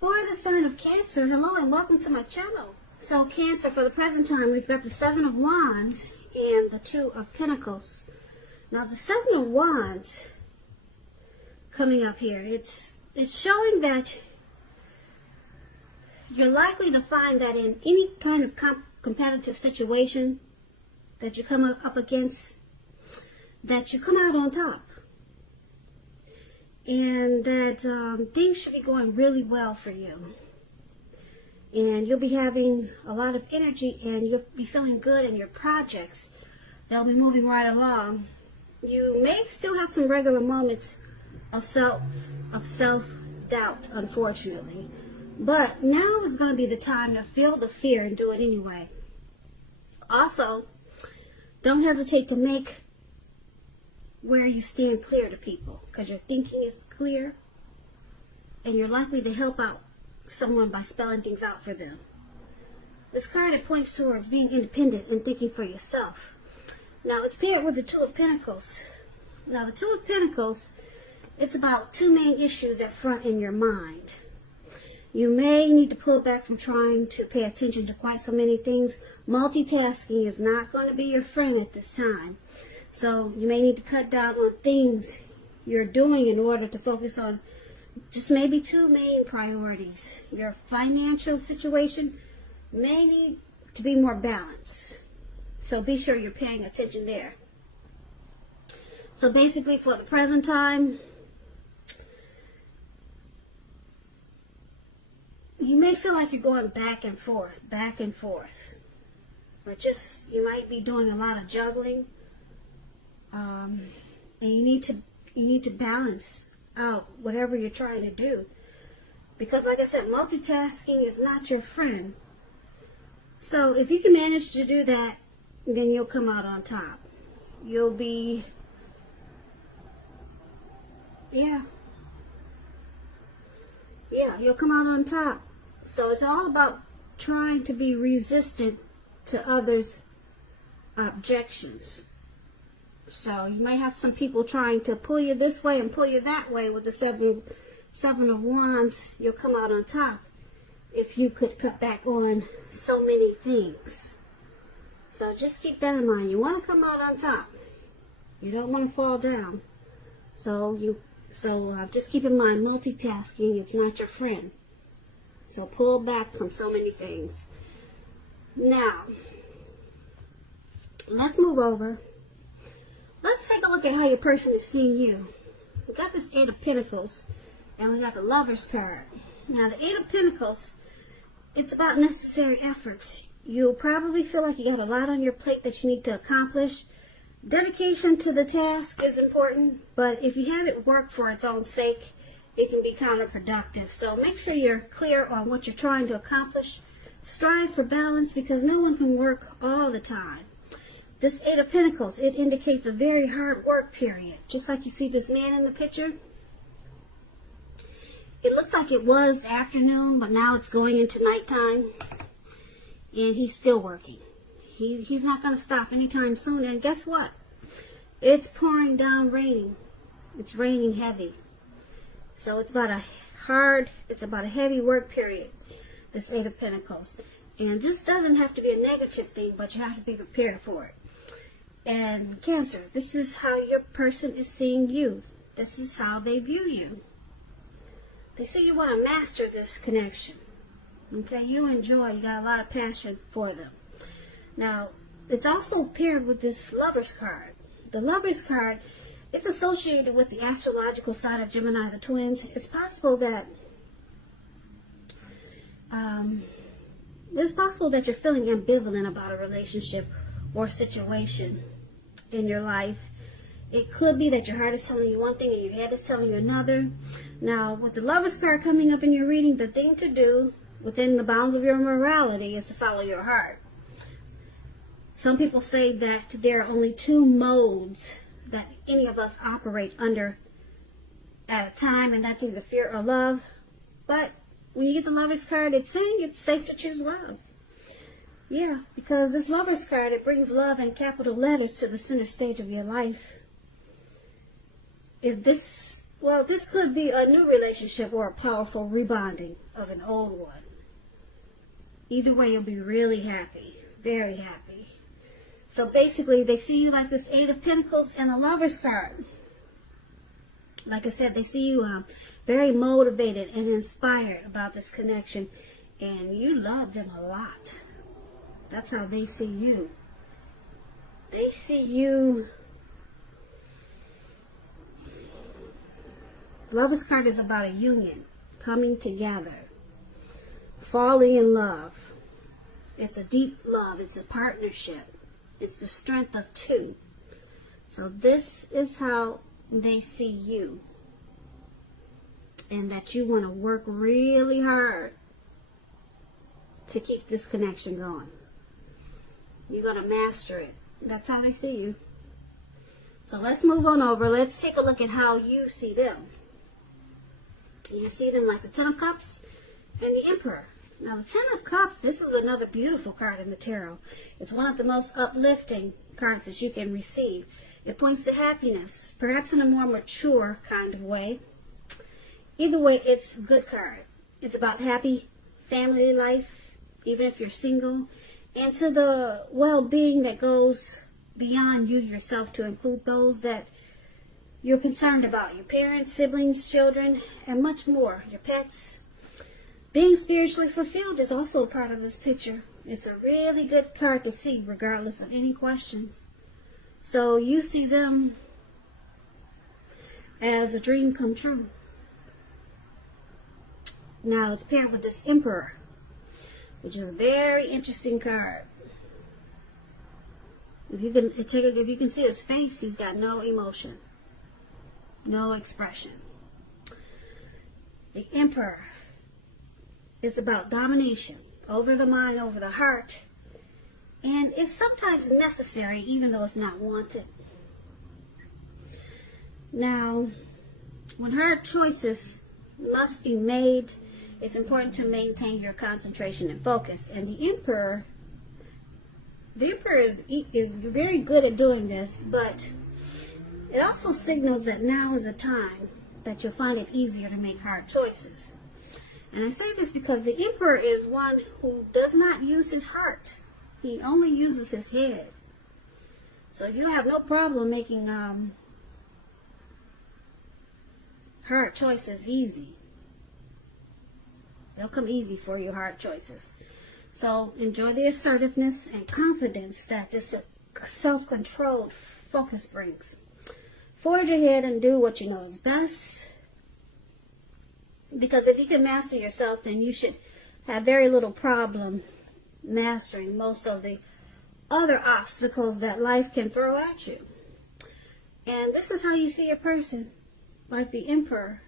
For the sign of Cancer, hello and welcome to my channel. So Cancer, for the present time, we've got the Seven of Wands and the Two of Pentacles. Now the Seven of Wands coming up here, it's showing that you're likely to find that in any kind of competitive situation that you come up against, that you come out on top. And that things should be going really well for you. And you'll be having a lot of energy and you'll be feeling good in your projects. They'll be moving right along. You may still have some regular moments of self-doubt, unfortunately. But now is going to be the time to feel the fear and do it anyway. Also, don't hesitate to make where you stand clear to people, because your thinking is clear and you're likely to help out someone by spelling things out for them. This card, it points towards being independent and thinking for yourself. Now it's paired with the Two of Pentacles. Now the Two of Pentacles, it's about two main issues at front in your mind. You may need to pull back from trying to pay attention to quite so many things. Multitasking is not going to be your friend at this time. So you may need to cut down on things you're doing in order to focus on just maybe two main priorities. Your financial situation may need to be more balanced. So be sure you're paying attention there. So basically for the present time, you may feel like you're going back and forth. Or just, you might be doing a lot of juggling. And you need to balance out whatever you're trying to do, because like I said, multitasking is not your friend. So if you can manage to do that, then you'll come out on top. You'll be, you'll come out on top. So it's all about trying to be resistant to others' objections. So you may have some people trying to pull you this way and pull you that way with the Seven of Wands. You'll come out on top if you could cut back on so many things. So just keep that in mind. You want to come out on top. You don't want to fall down. So just keep in mind, multitasking, it's not your friend. So pull back from so many things. Now, let's move over. Let's take a look at how your person is seeing you. We got this Eight of Pentacles, and we got the Lover's card. Now, the Eight of Pentacles, it's about necessary efforts. You'll probably feel like you got a lot on your plate that you need to accomplish. Dedication to the task is important, but if you have it work for its own sake, it can be counterproductive. So make sure you're clear on what you're trying to accomplish. Strive for balance, because no one can work all the time. This Eight of Pentacles, it indicates a very hard work period. Just like you see this man in the picture. It looks like it was afternoon, but now it's going into nighttime. And he's still working. He's not going to stop anytime soon. And guess what? It's pouring down raining. It's raining heavy. So it's about a heavy work period, this Eight of Pentacles. And this doesn't have to be a negative thing, but you have to be prepared for it. And Cancer, this is how your person is seeing you. This is how they view you. They say you want to master this connection. Okay, you enjoy, you got a lot of passion for them. Now, it's also paired with this Lover's card. The Lover's card, it's associated with the astrological side of Gemini, the twins. It's possible that you're feeling ambivalent about a relationship or situation in your life. It could be that your heart is telling you one thing and your head is telling you another. Now, with the Lover's card coming up in your reading, the thing to do within the bounds of your morality is to follow your heart. Some people say that there are only two modes that any of us operate under at a time, and that's either fear or love. But when you get the Lover's card, it's saying it's safe to choose love. Yeah, because this Lover's card, it brings love in capital letters to the center stage of your life. If this Well, this could be a new relationship or a powerful rebonding of an old one. Either way, you'll be really happy. Very happy. So basically, they see you like this Eight of Pentacles and a Lover's card. Like I said, they see you very motivated and inspired about this connection. And you love them a lot. That's how they see you. They see you. Lover's card is about a union, coming together, falling in love. It's a deep love. It's a partnership. It's the strength of two. So this is how they see you. And that you want to work really hard to keep this connection going. You're going to master it. That's how they see you. So let's move on over. Let's take a look at how you see them. You see them like the Ten of Cups and the Emperor. Now the Ten of Cups, this is another beautiful card in the tarot. It's one of the most uplifting cards that you can receive. It points to happiness, perhaps in a more mature kind of way. Either way, it's a good card. It's about happy family life, even if you're single, and to the well-being that goes beyond you yourself to include those that you're concerned about, your parents, siblings, children, and much more, your pets. Being spiritually fulfilled is also a part of this picture. It's a really good card to see, regardless of any questions. So you see them as a dream come true. Now it's paired with this Emperor, which is a very interesting card. If you can see his face, he's got no emotion, no expression. The Emperor is about domination over the mind, over the heart, and it's sometimes necessary, even though it's not wanted. Now, when hard choices must be made, it's important to maintain your concentration and focus. And the Emperor is very good at doing this, but it also signals that now is a time that you'll find it easier to make hard choices. And I say this because the Emperor is one who does not use his heart. He only uses his head. So you have no problem making hard choices easy. They'll come easy for you, hard choices. So enjoy the assertiveness and confidence that this self-controlled focus brings. Forge ahead and do what you know is best. Because if you can master yourself, then you should have very little problem mastering most of the other obstacles that life can throw at you. And this is how you see a person, like the Emperor.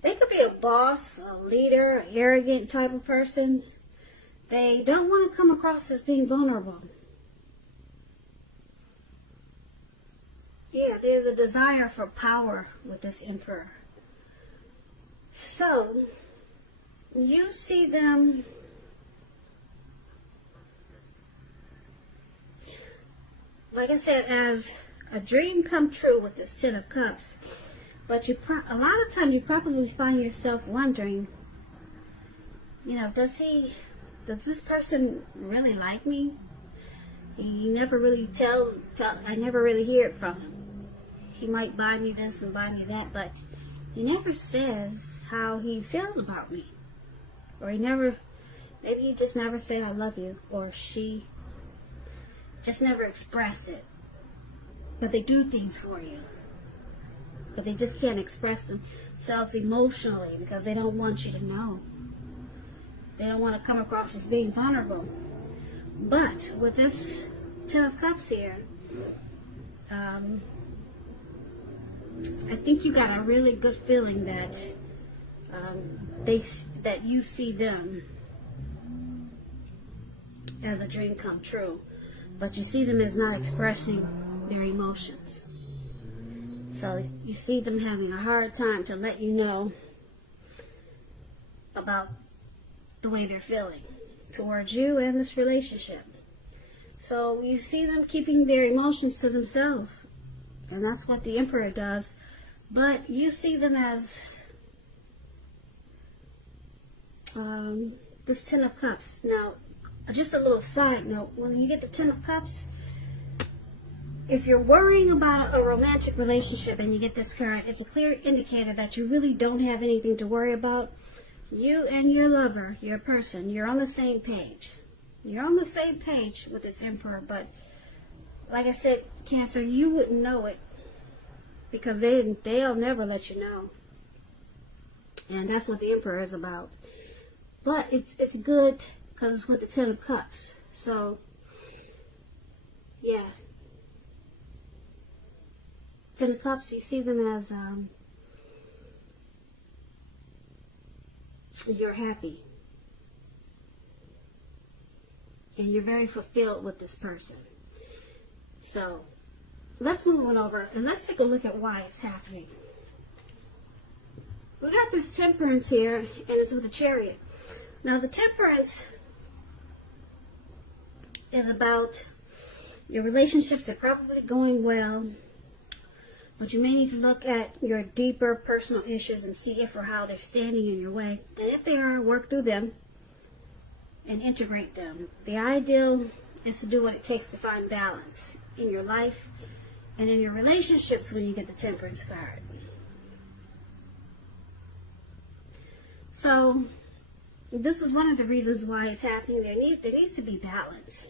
They could be a boss, a leader, an arrogant type of person. They don't want to come across as being vulnerable. Yeah, there's a desire for power with this Emperor. So, you see them like I said, as a dream come true with this Ten of Cups. But a lot of times you probably find yourself wondering, does this person really like me? He never really I never really hear it from him. He might buy me this and buy me that, but he never says how he feels about me. Or maybe he just never said I love you, or she just never expressed it. But they do things for you. But they just can't express themselves emotionally because they don't want you to know. They don't want to come across as being vulnerable. But with this Ten of Cups here, I think you got a really good feeling that that you see them as a dream come true, but you see them as not expressing their emotions. So you see them having a hard time to let you know about the way they're feeling towards you and this relationship. So you see them keeping their emotions to themselves. And that's what the Emperor does But you see them as this Ten of Cups. Now, just a little side note, when you get the Ten of Cups, if you're worrying about a romantic relationship and you get this card, it's a clear indicator that you really don't have anything to worry about. You and your lover, your person, you're on the same page. You're on the same page with this Emperor, but like I said, Cancer, you wouldn't know it because they'll never let you know. And that's what the Emperor is about. But it's good because it's with the Ten of Cups. So, yeah. Ten of Cups, you see them as you're happy. And you're very fulfilled with this person. So, let's move on over and let's take a look at why it's happening. We got this Temperance here, and it's with the Chariot. Now, the Temperance is about your relationships are probably going well, but you may need to look at your deeper personal issues and see if or how they're standing in your way. And if they are, work through them and integrate them. The ideal is to do what it takes to find balance in your life and in your relationships when you get the Temperance card. So, this is one of the reasons why it's happening. There needs to be balance.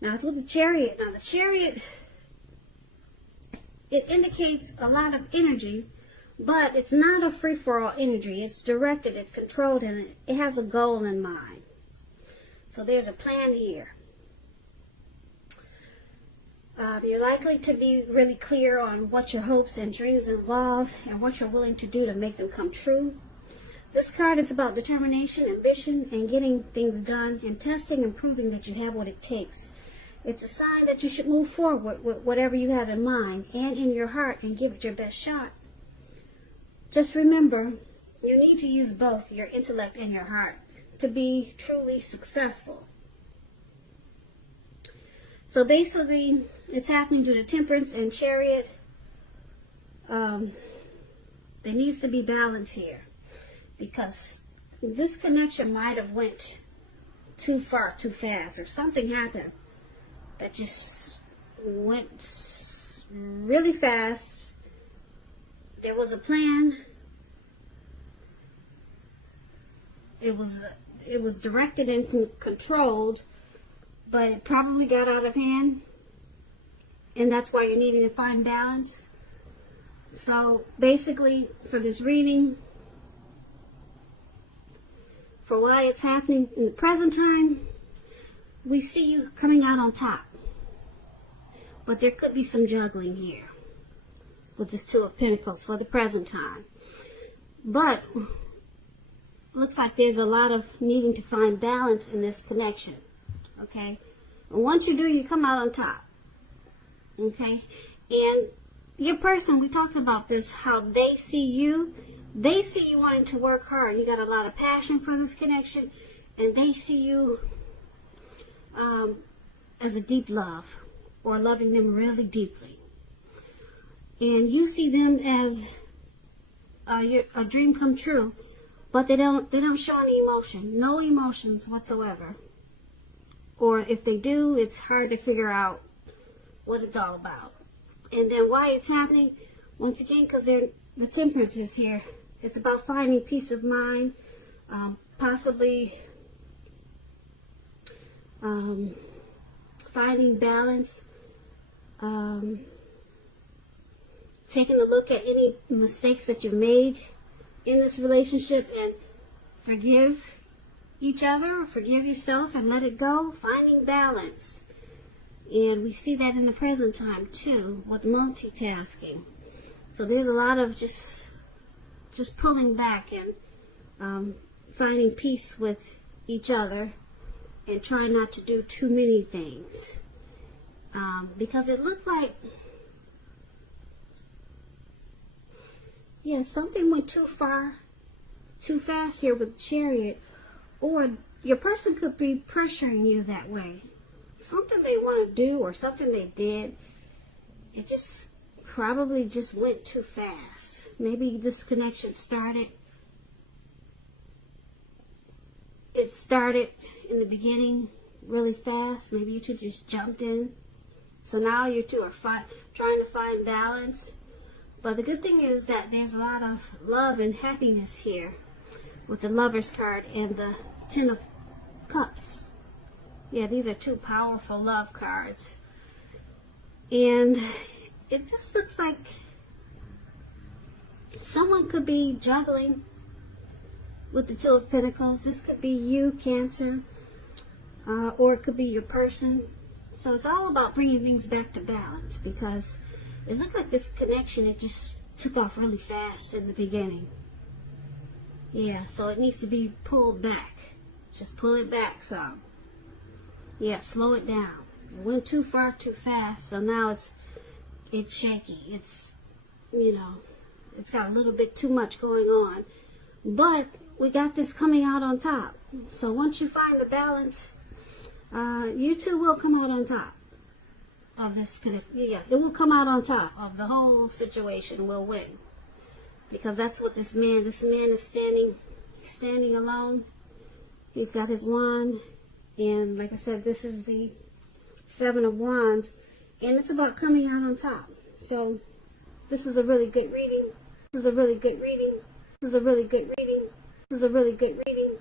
Now, it's with the Chariot. Now, the Chariot, it indicates a lot of energy, but it's not a free-for-all energy. It's directed, it's controlled, and it has a goal in mind. So there's a plan here. You're likely to be really clear on what your hopes and dreams involve and what you're willing to do to make them come true. This card is about determination, ambition, and getting things done, and testing and proving that you have what it takes. It's a sign that you should move forward with whatever you have in mind and in your heart and give it your best shot. Just remember, you need to use both your intellect and your heart to be truly successful. So basically, it's happening to the Temperance and Chariot. There needs to be balance here, because this connection might have went too far, too fast, or something happened that just went really fast. There was a plan. It was directed and controlled, but it probably got out of hand, and that's why you're needing to find balance. So basically, for this reading, for why it's happening in the present time, we see you coming out on top. But there could be some juggling here with this Two of Pentacles for the present time. But looks like there's a lot of needing to find balance in this connection. Okay? And once you do, you come out on top. Okay? And your person, we talked about this, how they see you wanting to work hard. You got a lot of passion for this connection, and they see you as a deep love, or loving them really deeply. And you see them as a dream come true, but they don't show any emotion, no emotions whatsoever. Or if they do, it's hard to figure out what it's all about. And then why it's happening, once again, because the Temperance is here. It's about finding peace of mind, possibly finding balance, taking a look at any mistakes that you've made in this relationship and forgive each other, or forgive yourself and let it go, finding balance. And we see that in the present time too, with multitasking. So there's a lot of just pulling back and finding peace with each other and trying not to do too many things. Because it looked like, yeah, something went too far, too fast here with Chariot, or your person could be pressuring you that way. Something they want to do or something they did, it just probably just went too fast. Maybe this connection started in the beginning really fast. Maybe you two just jumped in. So now you two are trying to find balance. But the good thing is that there's a lot of love and happiness here with the Lover's card and the Ten of Cups. Yeah, these are two powerful love cards. And it just looks like someone could be juggling with the Two of Pentacles. This could be you, Cancer, or it could be your person. So it's all about bringing things back to balance, because it looked like this connection, it just took off really fast in the beginning. Yeah, so it needs to be pulled back. Just pull it back some. Yeah, slow it down. It went too far too fast, so now it's shaky. It's, you know, it's got a little bit too much going on. But we got this coming out on top. So once you find the balance, you two will come out on top of this. Yeah, it will come out on top of the whole situation. Will win, because that's what this man is standing alone. He's got his wand, and like I said, this is the Seven of Wands, and it's about coming out on top. So this is a really good reading. This is a really good reading. This is a really good reading. This is a really good reading.